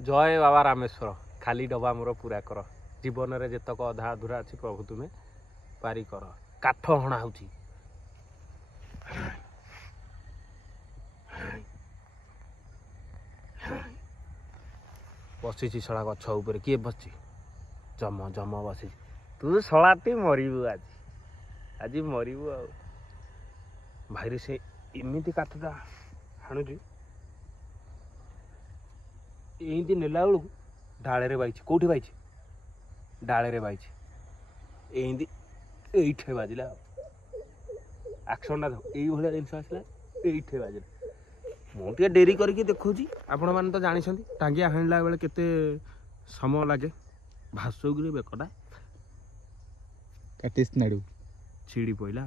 जय बाबा रामेश्वर खाली डबा मोर पूरा कर जीवन में जेतक अधा अधूरा अच्छी प्रभु तुम्हें पारी कर काठ हणा हो बसी शला गछ उपर किए बस जम जम बसी तू शलाटी मरबू आज आज मरबू आ भाई से एमती काठटा हाणुची एमती नेला बेलू डाले बाई कौटी बाई डाले बाई एमती ये बाजिला आक्शनटा ये जिन आसला ये बाजिला मुझे डेरी करके देखुची आपण मैंने तो जानी टांगिया हाणला बेले केते समय लगे भासुक बेकटा काटिस्नाड़ू छिड़ी पड़ा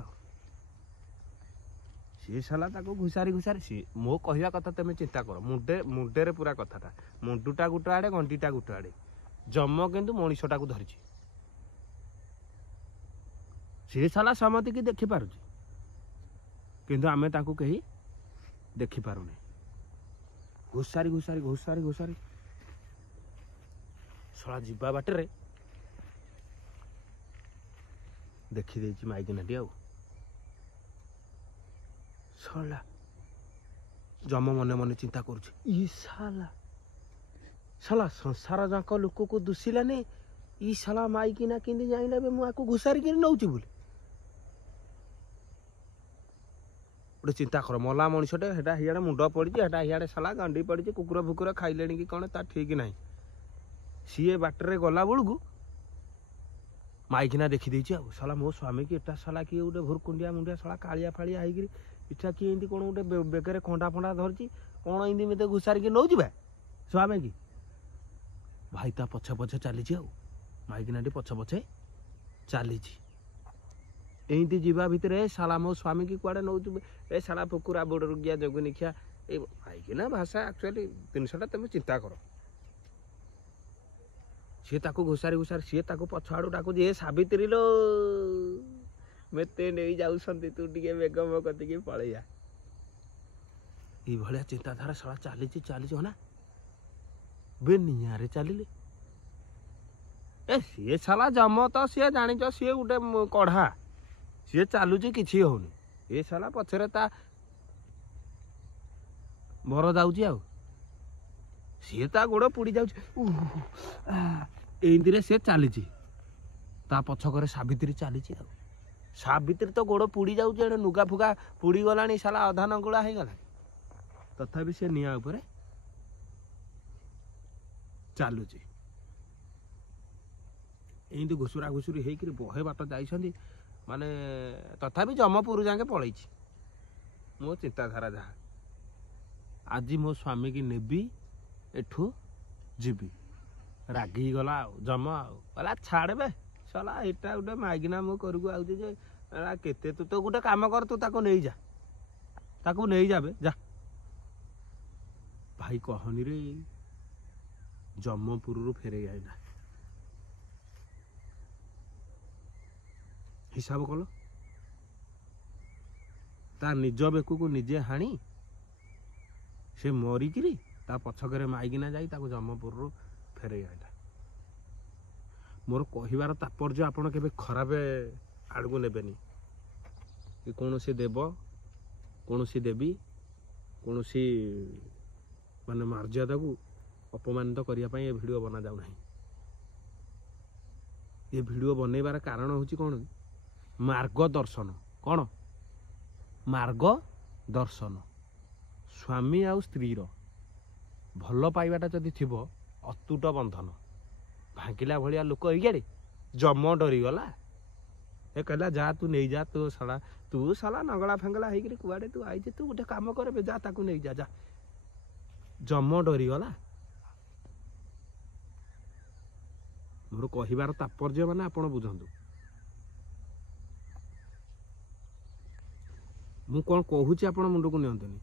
सी साला घुसारी घुसारी सी मो कहवा कथा तुम चिंता कर मुंडे मुंडे पूरा कथाटा मुंडुटा गोटे आड़े गंडीटा गोटे आड़े जम किंतु मनीषटा को धरी सी साला समति की देखी पारुची किंतु आमे ताकू कहीं देखी पारुने घुसारी घुसारी घुसारी घुसारी सला जीवा बाटे देखी देची माइकिनाटी आउ सला जम मने मने चिंता करुची साला साला संसार जाक लोक को दुसिला ने ई साला माइकिना किंदी जाइना बे मुआ को घुसारी कि नौची बोले गोटे चिंता कर मला मनीषटे हेटा हियाडे मुंड पड़ी हेटा हियाडे साला गांडी पड़ी कुकुर फुकुर खाइले कि कौन ता ठीक ना सी बाटर गला बेलू माइकिना देखी देची आ साला मो स्वामी की एटा साला किए गोटे भुरकुंडिया मुंडिया साला कालिया फाड़िया होगी इटा किए एमती कौन गोटे बेगर खंडा फंडा धरची कौन एमती मत घुसारी कि नौजी स्वामी की भाई ता पछे पछे चली माइकिनाटी पछे पछे चली एमती जीवा भितर साला मो स्वामी की कुआड़े नौ ए साला पुकुरा बोर्ड रुगिया जगुनिखिया ए माइकिना भाषा एक्चुअली जिनसा तुम चिंता कर सी ताको घुसारी घुसारी सी ताको पछ आड़ू डाकू ए सावित्री लो मते नहीं जाऊसंती तू टिके बेगम कतिकी पलैया ई भलिया चिंताधारा साला चली चली ना बे नियारे चलिले ए सी साला जम तो सी जानिच सी गोटे कढ़ा सी चलुची किछि होनी ए साला पछरे ता भर जाउची आ सी ता गोड़ पुड़ी जाउची एंदी सी चली ता पछकरे सावित्री चली आ सावित्री तो गोड़ पुड़ी जाउची नुगा फुगा पुड़ी गलानी साला अधा नंगुला हो गला तथापि से निया उपरे चलुची एंदी घुसुरा घुसुरी होकर बहे बाट जाइछंदी माने तथापि जमपुर जाके पलैछि मो चिंताधारा जहाँ आज मो स्वामी की नेबी एठू जीवी रागी गला जम आला छाड़े बे साला एटा गोटे माइकिना मो करकु आउचे जे केते तू तो गोटे काम कर तू ताको नहीं जा ताको नहीं जाबे जा भाई कहनी रे जमपुर रु फेरे आइला हिसाब कल ता निज बेकू को निजे हाणी से मरिकी ता पछकरे माइकिना जाई ताको जमपुर रु फेरे आइला मोर कहिबार तात्पर्य आपण केबे खराब आड़को नेबेनी कि कौनसी देव कौनसी देवी कौनसी माने मर्यादा को अपमानित करने ये वीडियो बना जाऊ नहीं ये वीडियो बनैबार कारण होची कौन मार्गदर्शन कौन मार्गदर्शन स्वामी आउ स्त्री भल पाइबाटा जदि थिबो अतुट बंधन भांगिला भलिया लोक इे जम डरीगला ए कहला जा तू नहीं जा तू साला नगला फेंगला होकर कुआडे तू आई तू गोटे काम कर जा ताकू नहीं जा जम डरीगला मोर कहिबार तात्पर्य माने आपण बुझंतु मु कौन कहूची आपण मुंड को नियंतनी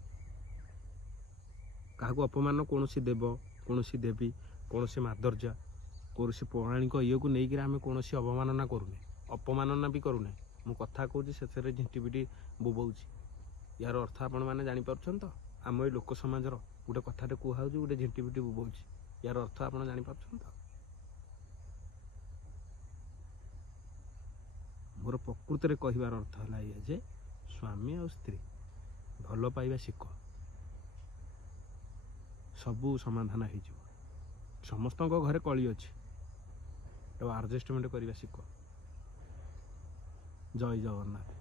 क्या अपमान कौन देव कौन देवी कौन माधुर्य कौन पौराणिक ये को लेकिन आम कौन अवमानना करूने अपमानना भी करूने मु कथा कहूँ से झिंटीपिटी बोबाऊँ यार अर्थ आपण मैंने जापर तो आम ये लोक समाजर गोटे कथाटे कहूँ गोटे झिंटीपिटी बोबाऊँ यार अर्थ आप जानीपार तो मोर प्रकृत में कहबार अर्थ है ये जे स्वामी और स्त्री भल पाइबा शिख सबू समाधान हो समस्त घरे कली अच्छी तो आडजस्टमेंट करवा शिख जय जगन्नाथ।